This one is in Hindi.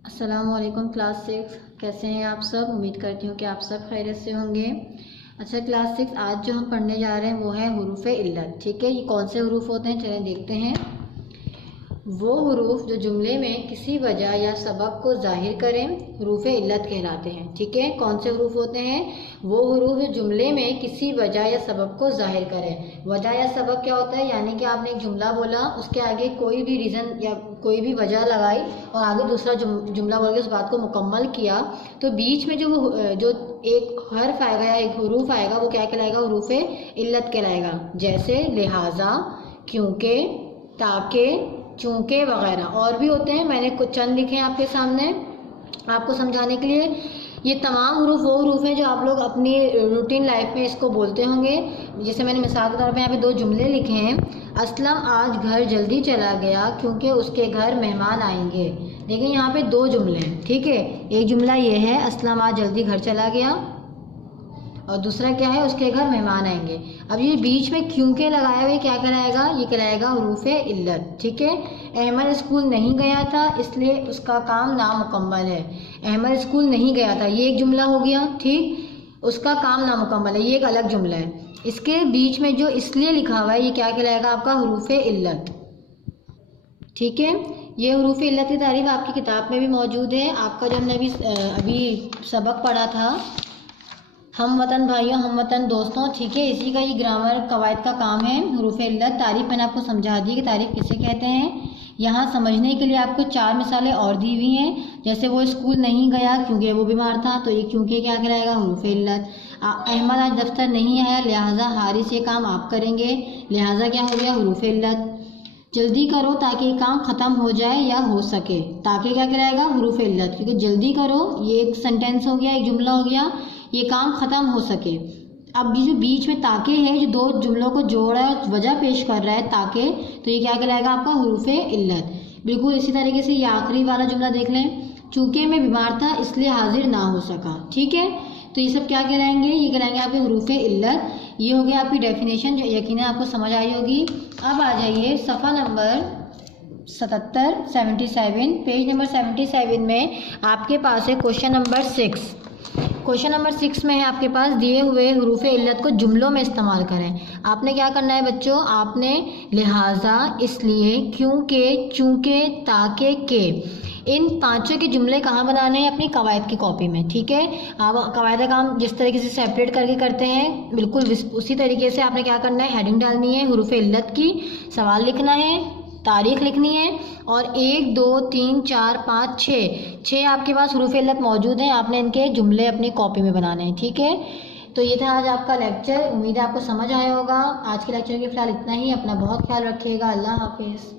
अस्सलामुअलैकुम क्लास 6। कैसे हैं आप सब। उम्मीद करती हूँ कि आप सब खैरियत से होंगे। अच्छा क्लास 6, आज जो हम पढ़ने जा रहे हैं वो है हुरूफ़े इल्लत। ठीक है, ये कौन से हुरूफ होते हैं चलें देखते हैं। वो हुरूफ जो जुमले में किसी वजह या सबब को जाहिर करें हुरूफ़े इल्लत कहलाते हैं। ठीक है, कौन से हुरूफ होते हैं। वो हुरूफ जो जुमले में किसी वजह या सबब को जाहिर करें। वजह या सबब क्या होता है, यानी कि आपने एक जुमला बोला, उसके आगे कोई भी रीज़न या कोई भी वजह लगाई और आगे दूसरा जुमला बोल के उस बात को मुकम्मल किया, तो बीच में जो एक हर्फ आएगा या एक हुरूफ आएगा वो क्या कहलाएगा, हुरूफ़े इल्लत कहलाएगा। जैसे लिहाजा, क्योंकि, ताकि, चूँकि वगैरह और भी होते हैं। मैंने कुछ चंद लिखे हैं आपके सामने आपको समझाने के लिए। ये तमाम हुरूफ वो हुरूफ हैं जो आप लोग अपनी रूटीन लाइफ में इसको बोलते होंगे। जैसे मैंने मिसाल के तौर पे यहाँ पे दो जुमले लिखे हैं। असलम आज घर जल्दी चला गया क्योंकि उसके घर मेहमान आएंगे। लेकिन यहाँ पे दो जुमले हैं। ठीक है, एक जुमला ये है असलम आज जल्दी घर चला गया, और दूसरा क्या है, उसके घर मेहमान आएंगे। अब ये बीच में क्योंकि लगाया हुआ क्या कहलाएगा, ये कहलाएगा हुरूफ़े इल्लत। ठीक है, अहमद स्कूल नहीं गया था इसलिए उसका काम नामुकम्मल है। अहमद स्कूल नहीं गया था, ये एक जुमला हो गया। ठीक, उसका काम नामुकम्मल है, ये एक अलग जुमला है। इसके बीच में जो इसलिए लिखा हुआ है ये क्या कहलाएगा, आपका हुरूफ़े इल्लत। ठीक है, ये हुरूफ़े इल्लत की तारीफ आपकी किताब में भी मौजूद है। आपका जब हमने अभी सबक पढ़ा था हम वतन भाइयों हम वतन दोस्तों, ठीक है, इसी का ये ग्रामर कवायद का काम है। हुरूफ़े इल्लत तारीफ मैंने आपको समझा दी कि तारीफ किसे कहते हैं। यहाँ समझने के लिए आपको 4 मिसालें और दी हुई हैं। जैसे वो स्कूल नहीं गया क्योंकि वो बीमार था, तो ये क्योंकि क्या कहलाएगा, हुरूफ़े इल्लत। अहमद आज दफ्तर नहीं आया लिहाजा हारिस ये काम आप करेंगे, लिहाजा क्या हो गया, हुरूफ़े इल्लत। जल्दी करो ताकि ये काम ख़त्म हो जाए या हो सके, ताकि क्या कहलाएगा, हुरूफ़े इल्लत। क्योंकि जल्दी करो ये एक सेंटेंस हो गया, एक जुमला हो गया, ये काम ख़त्म हो सके। अब ये जो बीच में ताकि है, जो दो जुमलों को जोड़ रहा है, वजह पेश कर रहा है ताकि, तो ये क्या कहलाएगा, आपका हुरूफ़े इल्लत। बिल्कुल इसी तरीके से ये आखिरी वाला जुमला देख लें, चूँकि मैं बीमार था इसलिए हाजिर ना हो सका। ठीक है, तो ये सब क्या कहलाएंगे, ये कहलाएंगे आपके हुरूफ़े इल्लत। ये हो गया आपकी डेफिनेशन जो यकीनन आपको समझ आई होगी। अब आ जाइए सफ़ा नंबर 77 पेज नंबर 77 में आपके पास है क्वेश्चन नंबर 6। क्वेश्चन नंबर 6 में है आपके पास दिए हुए हुरूफ़े इल्लत को जुमलों में इस्तेमाल करें। आपने क्या करना है बच्चों, आपने लिहाजा, इसलिए, क्योंकि, चूँकि, ताकि, के, इन पांचों के जुमले कहाँ बनाने हैं, अपनी कवायद की कॉपी में। ठीक है, आप कवायद का काम जिस तरीके से सेपरेट करके करते हैं बिल्कुल उसी तरीके से आपने क्या करना है, हेडिंग डालनी है हुरूफ़े इल्लत की, सवाल लिखना है, तारीख लिखनी है, और 1 2 3 4 5 6 आपके पास हुरूफ़े इल्लत मौजूद हैं। आपने इनके जुमले अपनी कॉपी में बनाने हैं। ठीक है, तो ये था आज आपका लेक्चर। उम्मीद है आपको समझ आया होगा। आज के लेक्चर के फ़िलहाल इतना ही। अपना बहुत ख्याल रखिएगा। अल्लाह हाफिज़।